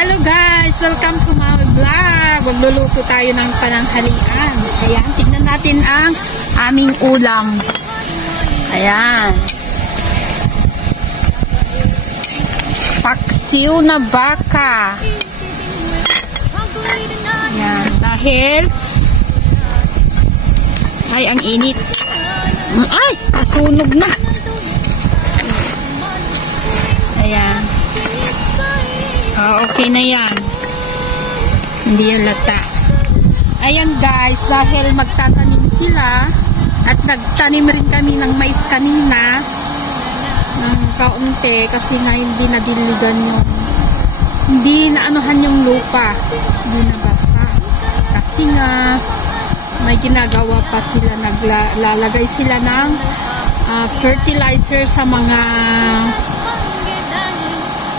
Hello guys! Welcome to my vlog. Magluluto tayo ng pananghalian. Ayan, tignan natin ang aming ulam. Ayan. Paksiw na baka. Ayan, dahil ay, ang init. Ay, nasunog na. Ayan. Okay na yan. Hindi yung lata. Ayan guys, dahil magtatanim sila at nagtanim rin kami ng mais kanina ng kaunti kasi nga hindi nadiligan yung hindi naanuhan yung lupa, hindi nabasa kasi nga may ginagawa pa sila, naglalagay sila ng fertilizer sa mga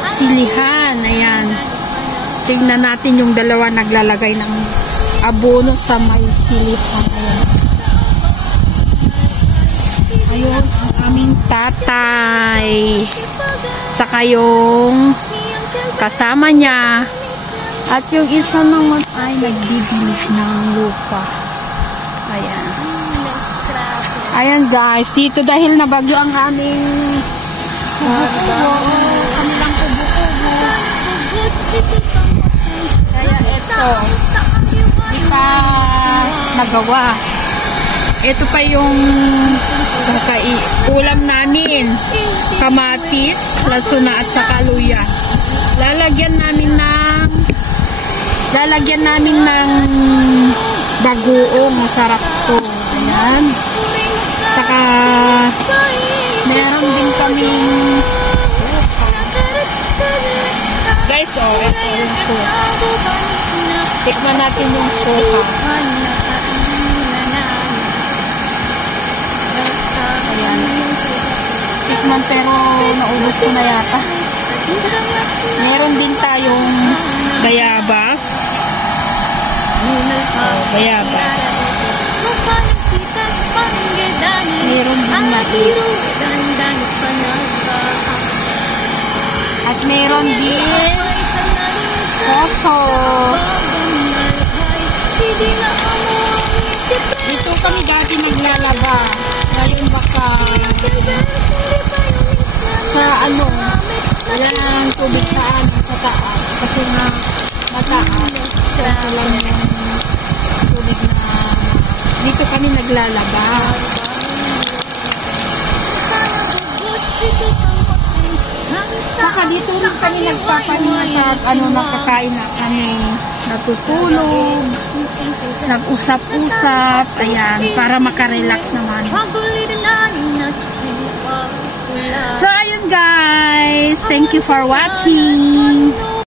silihan. Ayan, tignan natin yung dalawa naglalagay ng abono sa may silihan. Ayun ang aming tatay saka yung kasama niya at yung isa naman ay nagdidilig ng lupa. Ayan. Ayan guys, dito dahil nabagyo ang aming kanilang kubo-kubo. Kaya ito, di pa nagawa. Ito pa yung ulam namin. Kamatis, lasuna at saka luya. Lalagyan namin ng bagoong. Masarap to. Ayan. Saka meron din kaming sopa. Guys, ito yung sopa. Tikman natin yung sopa. Ayan. Tikman pero naubos ko na yata. Meron din tayong bayabas. Bayabas. Meron din mais. At meron din poso. Dito kami dati naglalaba. Ngayon baka sa walang tubig sa taas. Kasi nga mataas. Kaya lang yung tubig na dito kami naglalaba. Saka dito rin kami nagpapahinga at nakakain na kami, natutulog, nag-usap-usap, ayan, para makarelax naman. So ayun guys, thank you for watching.